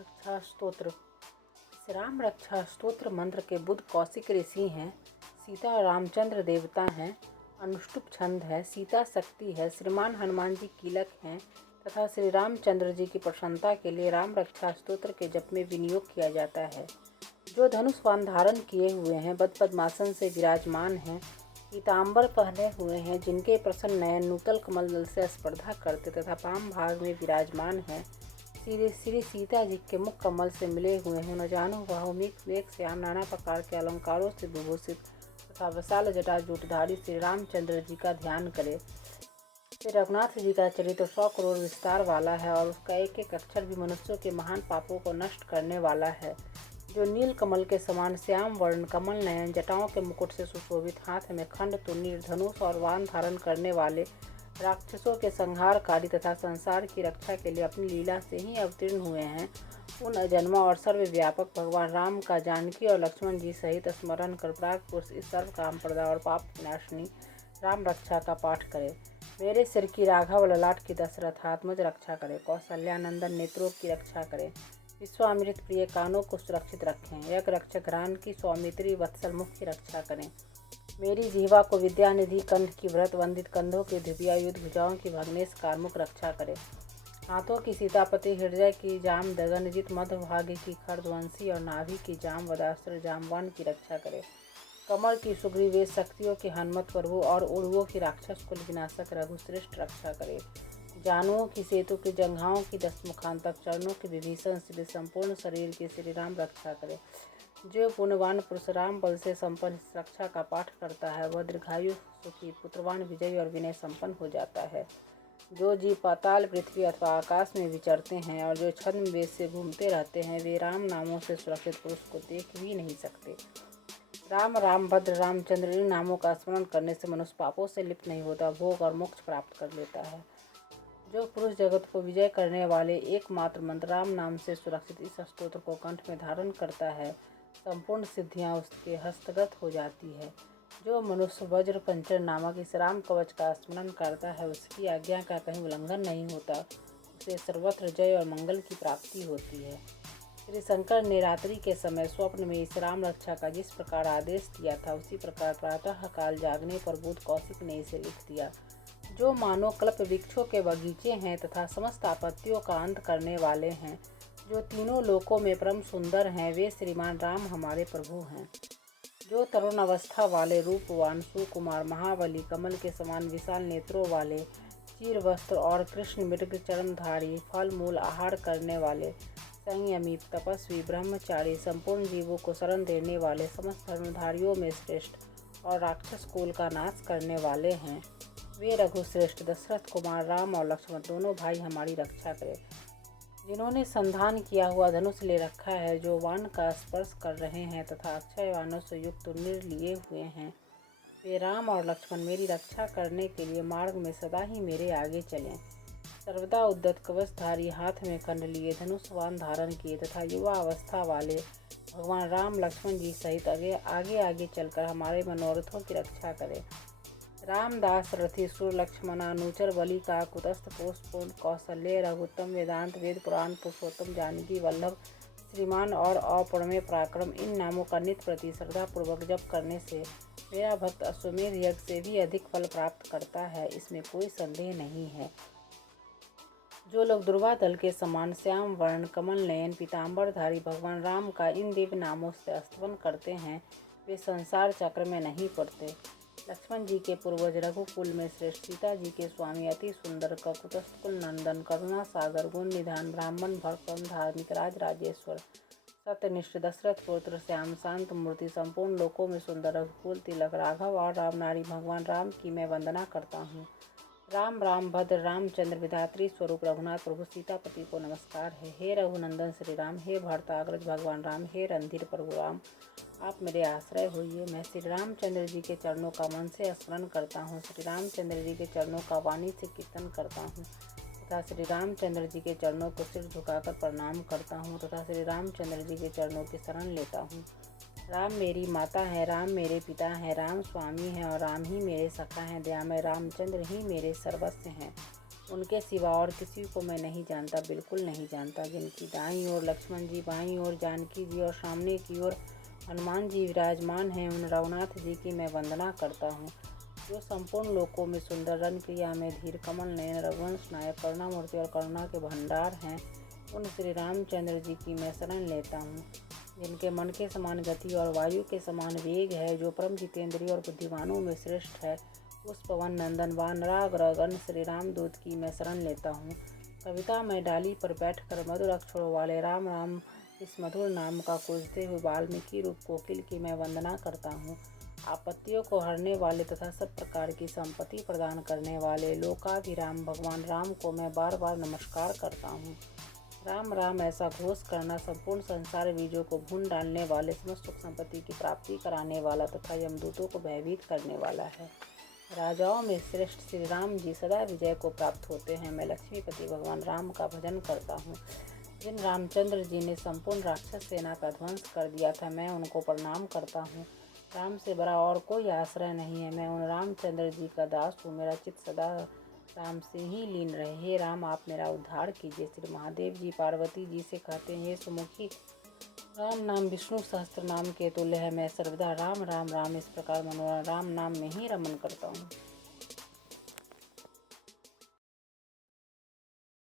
रक्षा स्तोत्र। श्री राम रक्षा स्तोत्र मंत्र के बुद्ध कौशिक ऋषि हैं। सीता और रामचंद्र देवता हैं। अनुष्टुप छंद है। सीता शक्ति है। श्रीमान हनुमान जी कीलक हैं तथा श्री रामचंद्र जी की प्रसन्नता के लिए राम रक्षा स्तोत्र के जप में विनियोग किया जाता है। जो धनुष बाण धारण किए हुए हैं, बद पद्मासन से विराजमान हैं, पीताम्बर पहने हुए हैं, जिनके प्रसन्न नयन नूतल कमल दल से स्पर्धा करते तथा वाम भाग में विराजमान हैं, श्री सीता जी के मुख कमल से मिले हुए हैं, न जानो बाहु मेघ श्याम नाना प्रकार के अलंकारों से विभूषित तथा विशाल जटा जूटधारी श्री रामचंद्र जी का ध्यान करें। श्री रघुनाथ जी का चरित्र 100 करोड़ विस्तार वाला है और उसका एक एक अक्षर भी मनुष्यों के महान पापों को नष्ट करने वाला है। जो नील कमल के समान श्याम वर्ण, कमल नयन, जटाओं के मुकुट से सुशोभित, हाथ में खंड तुनीर, धनुष और वाण धारण करने वाले, राक्षसों के संहारकारी तथा संसार की रक्षा के लिए अपनी लीला से ही अवतीर्ण हुए हैं, उन अजन्मा और सर्वव्यापक भगवान राम का जानकी और लक्ष्मण जी सहित स्मरण कर प्राग पुरुष इस सर्व काम प्रदा और पाप विनाशिनी राम रक्षा का पाठ करें। मेरे सिर की राघव, ललाट की दशरथ आत्मज रक्षा करें। कौशल्यानंदन नेत्रों की रक्षा करें। विश्वामित्र प्रिय कानों को सुरक्षित रखें। यज्ञ रक्षक रान की सौमित्री वत्सल मुख की रक्षा करें। मेरी जीवा को विद्यानिधि कंठ की व्रत वंदित, कंधों की धिव्या युद्ध, भुजाओं की भग्नेश कारमुख रक्षा करे। हाथों की सीतापति, हृदय की जाम दगनजित, मध्य भाग्य की खर्दवंशी और नाभि की जाम वदास्त्र जामवान की रक्षा करे। कमर की सुग्रीवेश, शक्तियों की हनुमत प्रभु और उड़ुओं की राक्षस कुल विनाशक रघुश्रेष्ठ रक्षा करे। जानुओं की सेतु की, जंघाओं की दशमुखांतक, चरणों की विभीषण श्री, संपूर्ण शरीर की श्री राम रक्षा करे। जो पुण्यवान पुरुष राम बल से संपन्न इस रक्षा का पाठ करता है, वह दीर्घायु, सुखी, पुत्रवान, विजयी और विनय संपन्न हो जाता है। जो जीव पाताल, पृथ्वी अथवा आकाश में विचरते हैं और जो छद्म वेश से घूमते रहते हैं, वे राम नामों से सुरक्षित पुरुष को देख भी नहीं सकते। राम, रामभद्र, रामचंद्र इन नामों का स्मरण करने से मनुष्य पापों से लिप्त नहीं होता, भोग और मोक्ष प्राप्त कर लेता है। जो पुरुष जगत को विजय करने वाले एकमात्र मंत्र राम नाम से सुरक्षित इस स्तोत्र को कंठ में धारण करता है, संपूर्ण सिद्धियां उसके हस्तगत हो जाती है। जो मनुष्य वज्र पंचर नामक इस राम कवच का स्मरण करता है, उसकी आज्ञा का कहीं उल्लंघन नहीं होता, उसे सर्वत्र जय और मंगल की प्राप्ति होती है। श्री शंकर ने रात्रि के समय स्वप्न में इस राम रक्षा का जिस प्रकार आदेश दिया था, उसी प्रकार प्रातः काल जागने पर बुद्ध कौशिक ने इसे लिख दिया। जो मानो कल्प वृक्षों के बगीचे हैं तथा समस्त आपत्तियों का अंत करने वाले हैं, जो तीनों लोकों में परम सुंदर हैं, वे श्रीमान राम हमारे प्रभु हैं। जो तरुण अवस्था वाले, रूपवान, सुकुमार, महाबली, कमल के समान विशाल नेत्रों वाले, चीर वस्त्र और कृष्ण मृग चरणधारी, फल मूल आहार करने वाले, संयमी, तपस्वी, ब्रह्मचारी, संपूर्ण जीवों को शरण देने वाले, समस्त धर्मधारियों में श्रेष्ठ और राक्षस कुल का नाश करने वाले हैं, वे रघुश्रेष्ठ दशरथ कुमार राम और लक्ष्मण दोनों भाई हमारी रक्षा करें। जिन्होंने संधान किया हुआ धनुष ले रखा है, जो वाण का स्पर्श कर रहे हैं तथा अक्षय वाणों से युक्त तुनीर लिए हुए हैं, वे राम और लक्ष्मण मेरी रक्षा करने के लिए मार्ग में सदा ही मेरे आगे चलें। सर्वदा उद्यत कवचधारी, हाथ में खंड लिए, धनुष वाण धारण किए तथा युवा अवस्था वाले भगवान राम लक्ष्मण जी सहित आगे आगे चलकर हमारे मनोरथों की रक्षा करें। रामदास रथी सुर, लक्ष्मणानुचर, बलि का कुतस्थ, पोषपूर्ण, कौशल्य, रघुत्तम, वेदांत, वेद पुराण, पुरुषोत्तम, जानकी वल्लभ, श्रीमान और अपूर्णमेय पराक्रम इन नामों का नित्य प्रति श्रद्धा पूर्वक जप करने से मेरा भक्त अश्वमेध यज्ञ से भी अधिक फल प्राप्त करता है, इसमें कोई संदेह नहीं है। जो लोग दुर्वा दल के समान श्याम वर्ण, कमल नयन, पीताम्बरधारी भगवान राम का इन दिव्य नामों से स्तवन करते हैं, वे संसार चक्र में नहीं पड़ते। लक्ष्मण जी के पूर्वज, रघुकुल में श्रेष्ठ, सीता जी के स्वामी, अति सुंदर, कुतस्थकुल नंदन, करुणा सागर, गुण निधान, ब्राह्मण भक्त, धार्मिक, राज राजेश्वर, सत्यनिष्ठ, दशरथ पुत्र, श्याम शांत मूर्ति, संपूर्ण लोकों में सुंदर, रघुकुल तिलक, राघव और राम नारी भगवान राम की मैं वंदना करता हूँ। राम, राम भद्र, रामचंद्र विधात्री स्वरूप रघुनाथ प्रभु सीतापति को नमस्कार है। हे रघुनंदन श्री राम, हे भरताग्रज भगवान राम, हे रणधीर प्रभु राम, आप मेरे आश्रय होइए। मैं श्री रामचंद्र जी के चरणों का मन से स्मरण करता हूँ, श्री रामचंद्र जी के चरणों का वाणी से कीर्तन करता हूँ तथा श्री रामचंद्र जी के चरणों को सिर झुकाकर प्रणाम करता हूँ तथा श्री रामचंद्र जी के चरणों की शरण लेता हूँ। राम मेरी माता है, राम मेरे पिता हैं, राम स्वामी हैं और राम ही मेरे सखा हैं, दयामय रामचंद्र ही मेरे सर्वस्व हैं। उनके सिवा और किसी को मैं नहीं जानता, बिल्कुल नहीं जानता। जिनकी दाईं ओर लक्ष्मण जी, बाईं ओर जानकी जी और सामने की ओर हनुमान जी विराजमान हैं, उन रघुनाथ जी की मैं वंदना करता हूँ। जो संपूर्ण लोकों में सुंदर, रन क्रिया में धीर, कमल नयन, रघुवंश नायक, करुणामूर्ति और करुणा के भंडार हैं, उन श्री रामचंद्र जी की मैं शरण लेता हूँ। जिनके मन के समान गति और वायु के समान वेग है, जो परम जितेंद्रिय और बुद्धिमानों में श्रेष्ठ है, उस पवन नंदन वानराग्रगण श्री रामदूत की मैं शरण लेता हूँ। कविता में डाली पर बैठकर मधुर अक्षरों वाले राम राम इस मधुर नाम का पूजते हुए वाल्मीकि रूप कोकिल की मैं वंदना करता हूँ। आपत्तियों को हरने वाले तथा सब प्रकार की संपत्ति प्रदान करने वाले लोकाभिराम भगवान राम को मैं बार बार नमस्कार करता हूँ। राम राम ऐसा घोष करना संपूर्ण संसार बीजों को भून डालने वाले, समस्त सुख संपत्ति की प्राप्ति कराने वाला तथा यमदूतों को भयभीत करने वाला है। राजाओं में श्रेष्ठ श्री राम जी सदा विजय को प्राप्त होते हैं। मैं लक्ष्मीपति भगवान राम का भजन करता हूँ। जिन रामचंद्र जी ने संपूर्ण राक्षस सेना का ध्वंस कर दिया था, मैं उनको प्रणाम करता हूँ। राम से बड़ा और कोई आश्रय नहीं है। मैं उन रामचंद्र जी का दास हूँ। मेरा चित्त सदा राम से ही लीन रहे। हे राम, आप मेरा उद्धार कीजिए। श्री महादेव जी पार्वती जी से कहते हैं, हे सुमुखी, राम नाम विष्णु सहस्त्र नाम के तुल्य है। मैं सर्वदा राम राम राम इस प्रकार मनोरम राम नाम में ही रमन करता हूँ।